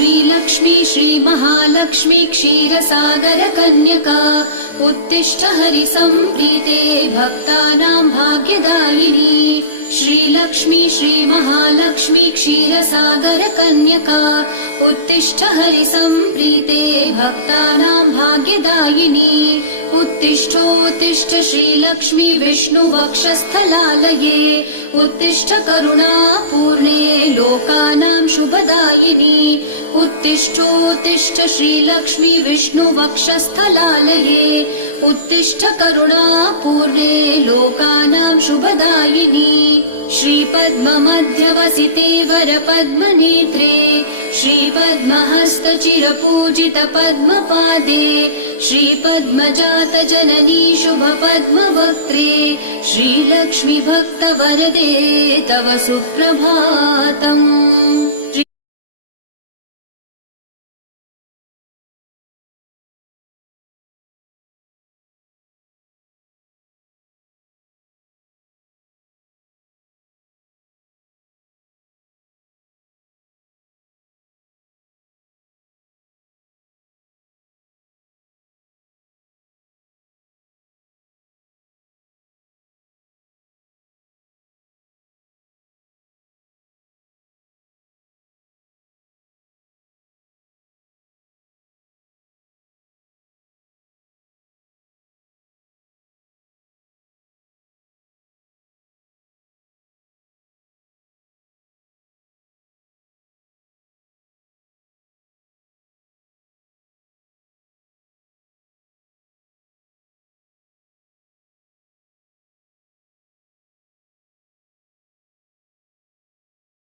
श्रीलक्ष्मी श्रीमहालक्ष्मी क्षीरसागरकन्यका उत्तिष्ठ हरिसम्प्रीते भक्तानां भाग्यदायिनी। श्रीलक्ष्मी श्रीमहालक्ष्मी क्षीरसागरकन्यका उत्तिष्ठ हरिसम्प्रीते भक्तानां भाग्यदायिनी। उत्तिष्ठोत्तिष्ठ श्रीलक्ष्मी विष्णुवक्षस्थलालये उत्तिष्ठ करुणापूर्णे लोकानां शुभदायिनी। उत्तिष्ठोत्तिष्ठ श्रीलक्ष्मी विष्णुवक्षस्थलालये उत्तिष्ठ करुणापूर्णे लोकानां शुभदायिनी। श्रीपद्ममध्यवसिते वरपद्मनेत्रे श्रीपद्महस्तचिरपूजितपद्मपादे श्रीपद्मजातजननी शुभपद्मवक्त्रे श्रीलक्ष्मी भक्तवरदे तव सुप्रभातम्।